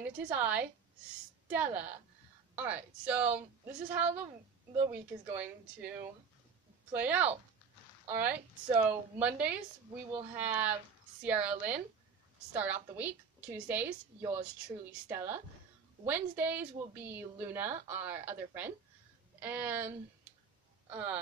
and it is I, Stella. Alright, so this is how the week is going to play out. Alright, so Mondays we will have Sierra Lynn start off the week. Tuesdays, yours truly, Stella. Wednesdays will be Luna, our other friend. And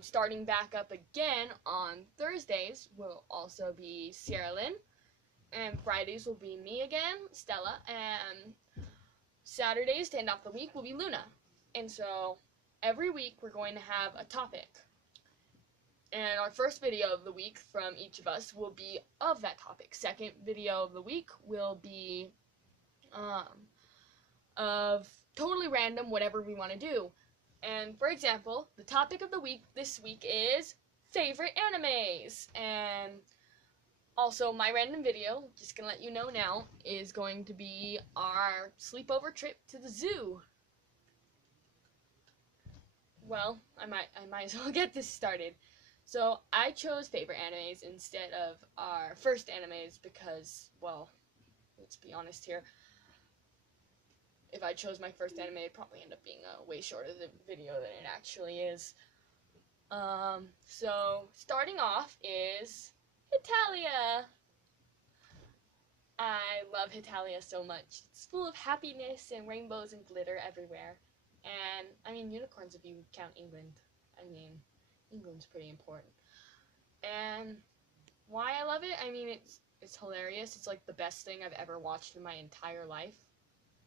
starting back up again on Thursdays will also be Sierra Lynn. And Fridays will be me again, Stella. And Saturdays, to end off the week, will be Luna. And so every week we're going to have a topic. And our first video of the week from each of us will be of that topic. Second video of the week will be of totally random, whatever we want to do. And for example, the topic of the week this week is favorite animes. And also my random video, just gonna let you know now, is going to be our sleepover trip to the zoo. Well, I might as well get this started. So I chose favorite animes instead of our first animes because, well, let's be honest here. If I chose my first anime, it'd probably end up being a way shorter video than it actually is. So starting off is Hetalia. I love Hetalia so much. It's full of happiness and rainbows and glitter everywhere. And, I mean, unicorns if you count England. I mean, England's pretty important. And why I love it? I mean, it's hilarious. It's like the best thing I've ever watched in my entire life.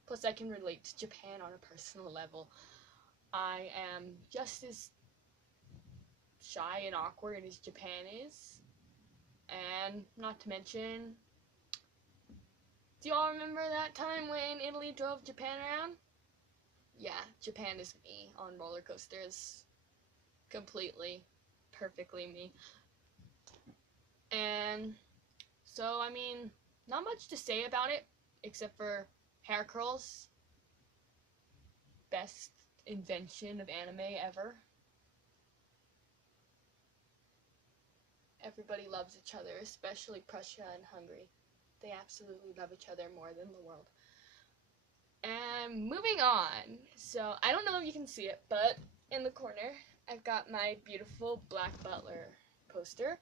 Plus, I can relate to Japan on a personal level. I am just as shy and awkward as Japan is. And not to mention, do y'all remember that time when Italy drove Japan around? Yeah, Japan is me on roller coasters. Completely, perfectly me. And so, I mean, not much to say about it, except for hair curls. Best invention of anime ever. Everybody loves each other, especially Prussia and Hungary. They absolutely love each other more than the world. And moving on. So, I don't know if you can see it, but in the corner, I've got my beautiful Black Butler poster.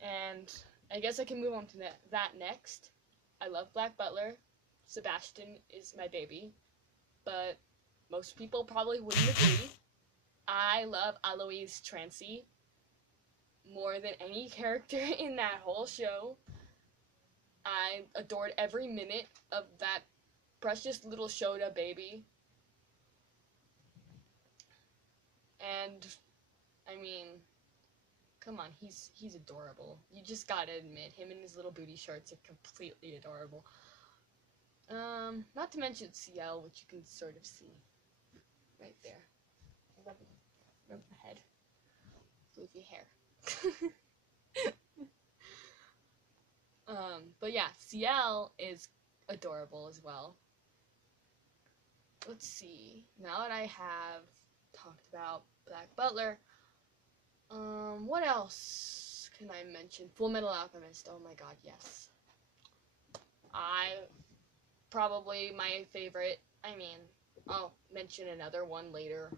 And I guess I can move on to that next. I love Black Butler. Sebastian is my baby. But most people probably wouldn't agree. I love Alois Trancy more than any character in that whole show. I adored every minute of that precious little Shota baby. And, I mean, come on, he's adorable. You just gotta admit, him and his little booty shorts are completely adorable. Not to mention CL, which you can sort of see right there. Rub the head. Floofy hair. But yeah, CL is adorable as well. Let's see. Now that I have talked about Black Butler, what else can I mention? Full Metal Alchemist. Oh my god, yes. Probably my favorite. I mean, I'll mention another one later.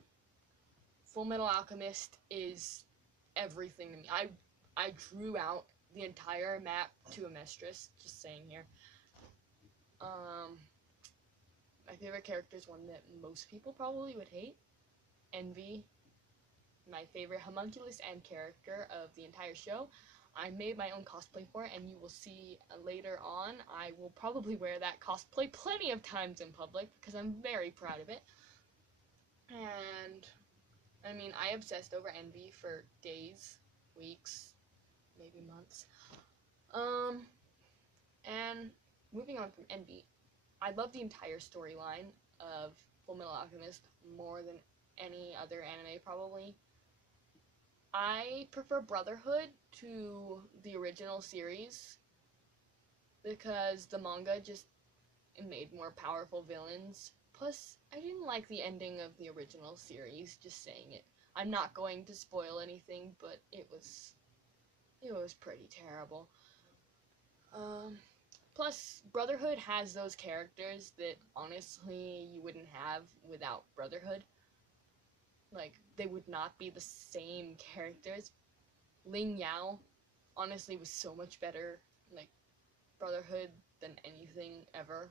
Full Metal Alchemist is everything to me. I drew out the entire map to Amestris, just saying here. My favorite character is one that most people probably would hate. Envy. My favorite homunculus and character of the entire show. I made my own cosplay for it, and you will see later on. I will probably wear that cosplay plenty of times in public because I'm very proud of it. And, I mean, I obsessed over Envy for days, weeks, maybe months. And moving on from Envy, I love the entire storyline of Fullmetal Alchemist more than any other anime, probably. I prefer Brotherhood to the original series because the manga just made more powerful villains. Plus, I didn't like the ending of the original series, just saying it. I'm not going to spoil anything, but it was pretty terrible. Plus, plus Brotherhood has those characters that honestly you wouldn't have without Brotherhood. Like, they would not be the same characters. Ling Yao honestly was so much better, like, Brotherhood than anything ever.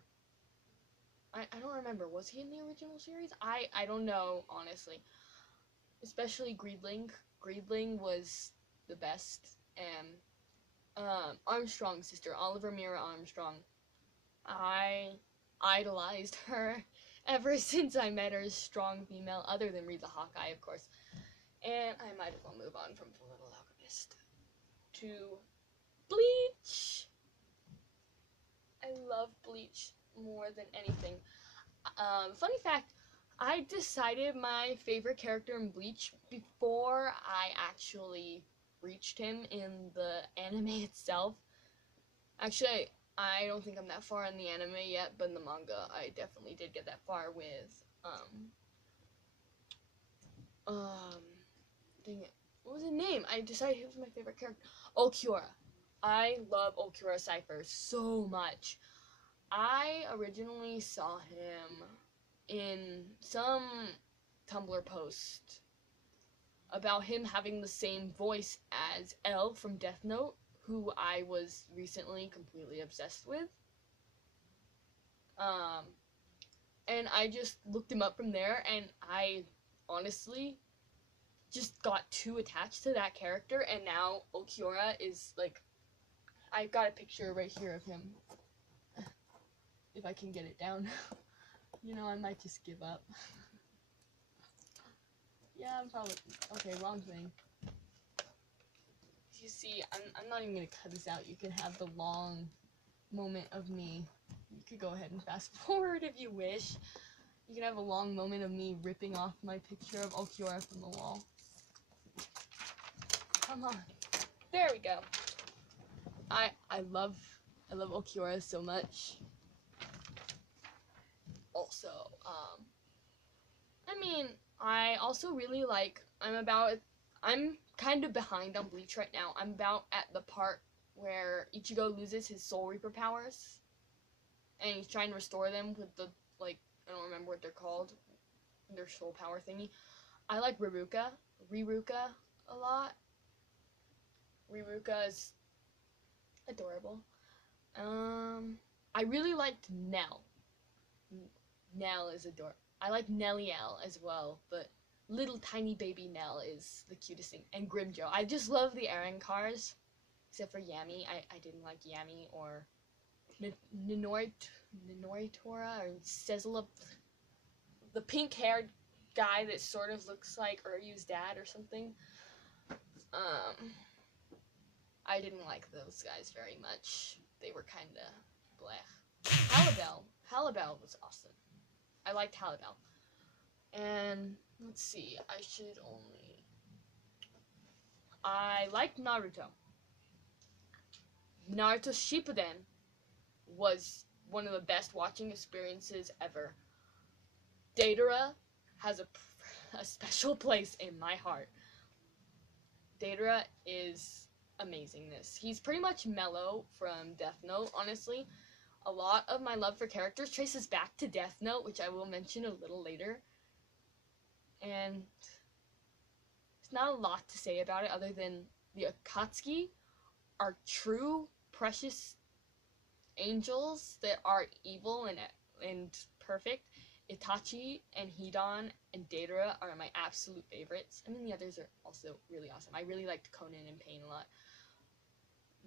I don't remember, was he in the original series? I don't know, honestly. Especially Greedling. Greedling was the best, and Armstrong's sister, Oliver Mira Armstrong. I idolized her ever since I met her. Strong female, other than Reed the Hawkeye, of course. And I might as well move on from Fullmetal Alchemist to Bleach. I love Bleach more than anything. Funny fact, I decided my favorite character in Bleach before I actually reached him in the anime itself. Actually, I don't think I'm that far in the anime yet, but in the manga, I definitely did get that far with, dang it, what was his name? I decided he was my favorite character. Ulquiorra. I love Ulquiorra Cypher so much. I originally saw him in some Tumblr post about him having the same voice as L from Death Note, who I was recently completely obsessed with. And I just looked him up from there, and I honestly just got too attached to that character, and now Ulquiorra is, like, I've got a picture right here of him. If I can get it down. You know, I might just give up. Yeah, I'm probably... Okay, wrong thing. You see, I'm not even gonna cut this out. You can have the long moment of me. You could go ahead and fast forward if you wish. You can have a long moment of me ripping off my picture of Ulquiorra from the wall. Come on. There we go. I love Ulquiorra so much. Also, I mean, I also really like, I'm kind of behind on Bleach right now. I'm about at the part where Ichigo loses his Soul Reaper powers, and he's trying to restore them with the, like, I don't remember what they're called, their soul power thingy. I like Riruka a lot. Riruka is adorable. I really liked Nell. Nell is adorable. I like Nelliel as well, but little tiny baby Nell is the cutest thing. And Grimjo. I just love the Eren cars, except for Yami. I didn't like Yami or Ninoritora or Sezzle, the pink-haired guy that sort of looks like Uryu's dad or something. I didn't like those guys very much. They were kind of bleh. Halibel was awesome. I liked Halibel. And let's see, I liked Naruto. Naruto Shippuden was one of the best watching experiences ever. Deidara has a special place in my heart. Deidara is amazingness. He's pretty much Mello from Death Note, honestly. A lot of my love for characters traces back to Death Note, which I will mention a little later. And there's not a lot to say about it other than the Akatsuki are true, precious angels that are evil and perfect. Itachi and Hidan and Deidara are my absolute favorites. I mean, the others are also really awesome. I really liked Conan and Pain a lot.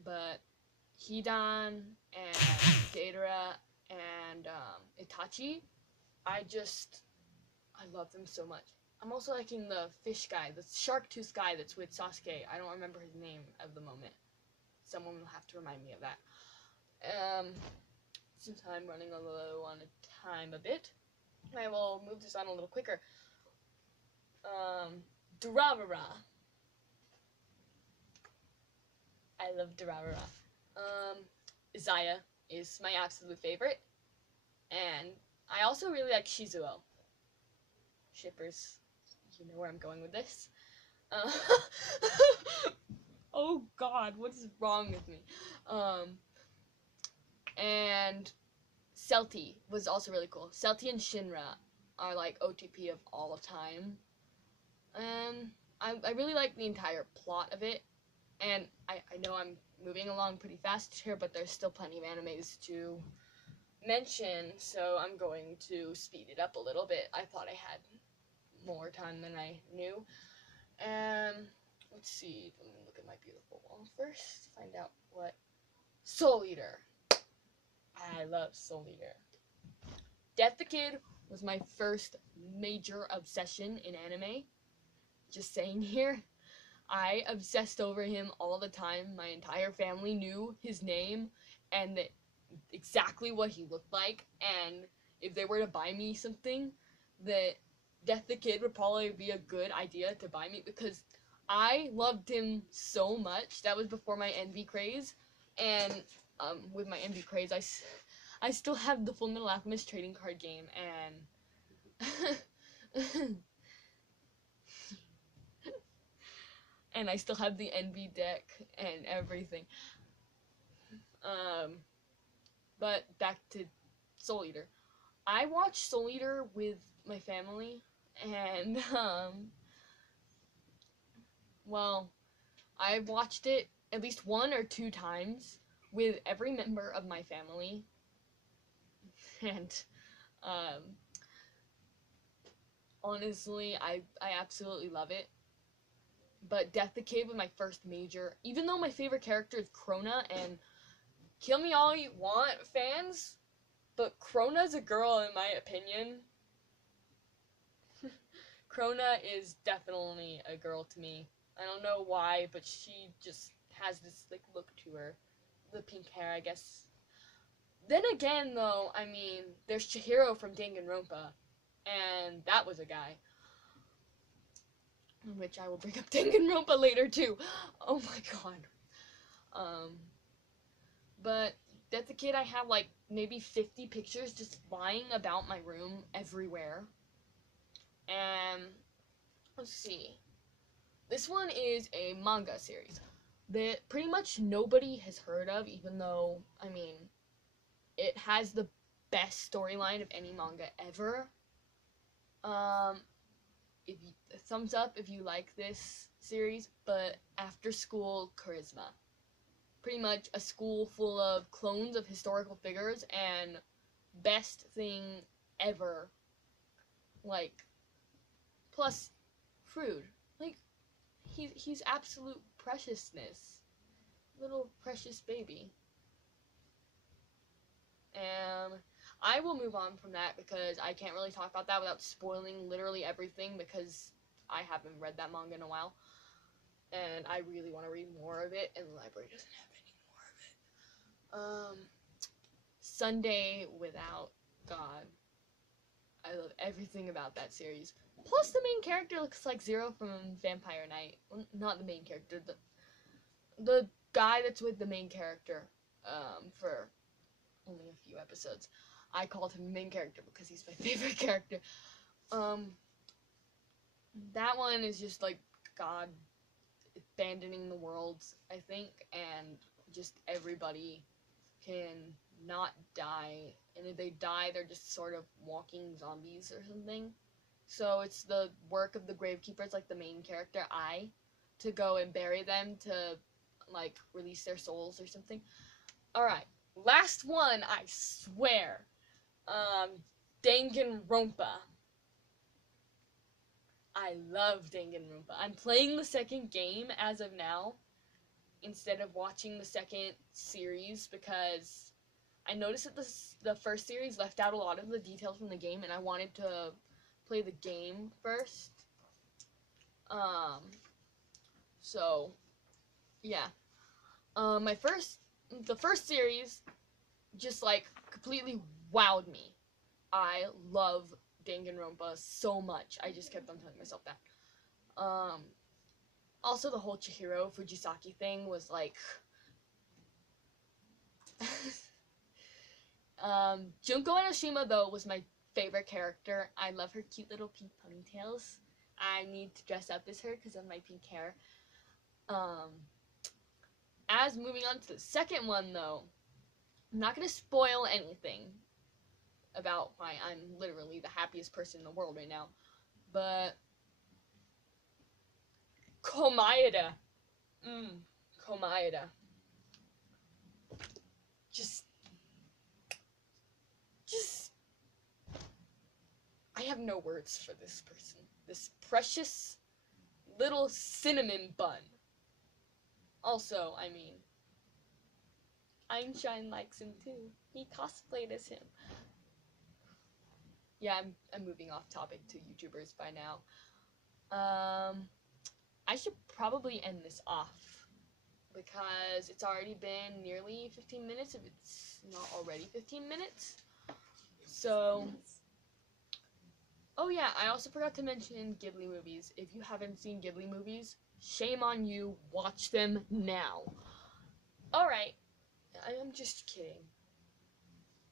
But Hidan and Deidara and Itachi, I love them so much. I'm also liking the fish guy, the shark tooth guy that's with Sasuke. I don't remember his name at the moment. Someone will have to remind me of that. Since I'm running a low on time a bit, I will move this on a little quicker. Durarara. I love Durarara. Izaya is my absolute favorite. And I also really like Shizuo. Shippers, you know where I'm going with this. Oh god, what is wrong with me? And Celti was also really cool. Celti and Shinra are like OTP of all time. I really like the entire plot of it. And I know I'm moving along pretty fast here, but there's still plenty of animes to mention, so I'm going to speed it up a little bit. I thought I had more time than I knew. Let's see. Let me look at my beautiful wall first. Find out what. Soul Eater. I love Soul Eater. Death the Kid was my first major obsession in anime. Just saying here. I obsessed over him all the time. My entire family knew his name and exactly what he looked like. And if they were to buy me something, that Death the Kid would probably be a good idea to buy me because I loved him so much. That was before my Envy craze. And with my Envy craze, I still have the Full Metal Alchemist trading card game. And and I still have the Envy deck and everything. But back to Soul Eater. I watched Soul Eater with my family, and well, I've watched it at least 1 or 2 times with every member of my family, and honestly, I absolutely love it. But Death the Kid was my first major, even though my favorite character is Krona, and kill me all you want, fans, but Krona's a girl in my opinion. Krona is definitely a girl to me. I don't know why, but she just has this like look to her. The pink hair, I guess. Then again, though, I mean, there's Chihiro from Danganronpa, and that was a guy. Which I will bring up Danganronpa later too. Oh my god. But Death the Kid, I have like maybe 50 pictures just lying about my room everywhere. And let's see. This one is a manga series that pretty much nobody has heard of, even though, I mean, it has the best storyline of any manga ever. Thumbs up if you like this series, but After School Charisma. Pretty much a school full of clones of historical figures, and best thing ever. Like, plus, Frood. Like, he's absolute preciousness. Little precious baby. And I will move on from that because I can't really talk about that without spoiling literally everything because I haven't read that manga in a while. And I really want to read more of it, and the library doesn't have any more of it. Sunday Without God. I love everything about that series. Plus, the main character looks like Zero from Vampire Knight. Well, not the main character, the guy that's with the main character for only a few episodes. I called him the main character because he's my favorite character. That one is just like God abandoning the world, I think, and just everybody can not die, and if they die, they're just sort of walking zombies or something. So it's the work of the Gravekeepers, like the main character, to go and bury them to, like, release their souls or something. Alright, last one, I swear. Danganronpa. I love Danganronpa. I'm playing the second game as of now, instead of watching the second series, because I noticed that the first series left out a lot of the details from the game, and I wanted to play the game first. So, yeah. The first series just, like, completely wowed me. I love Danganronpa so much. I just kept on telling myself that. Also, the whole Chihiro Fujisaki thing was, like... Junko Enoshima, though, was my favorite character. I love her cute little pink ponytails. I need to dress up as her because of my pink hair. As moving on to the second one, though, I'm not gonna spoil anything about why I'm literally the happiest person in the world right now, but Komayada. Komayada. Just, I have no words for this person. This precious little cinnamon bun. Also, I mean, Einstein likes him too. He cosplayed as him. Yeah, I'm moving off topic to YouTubers by now. I should probably end this off because it's already been nearly 15 minutes if it's not already 15 minutes. So, oh yeah, I also forgot to mention Ghibli movies. If you haven't seen Ghibli movies, shame on you, watch them now. Alright, I'm just kidding.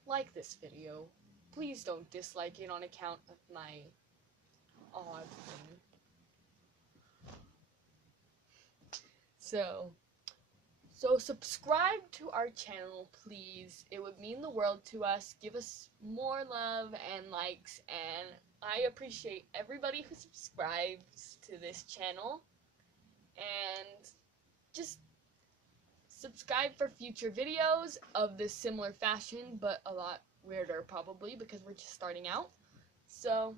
Like this video. Please don't dislike it on account of my odd thing. So subscribe to our channel, please. It would mean the world to us. Give us more love and likes, and I appreciate everybody who subscribes to this channel. And just subscribe for future videos of this similar fashion, but a lot weirder probably because we're just starting out. So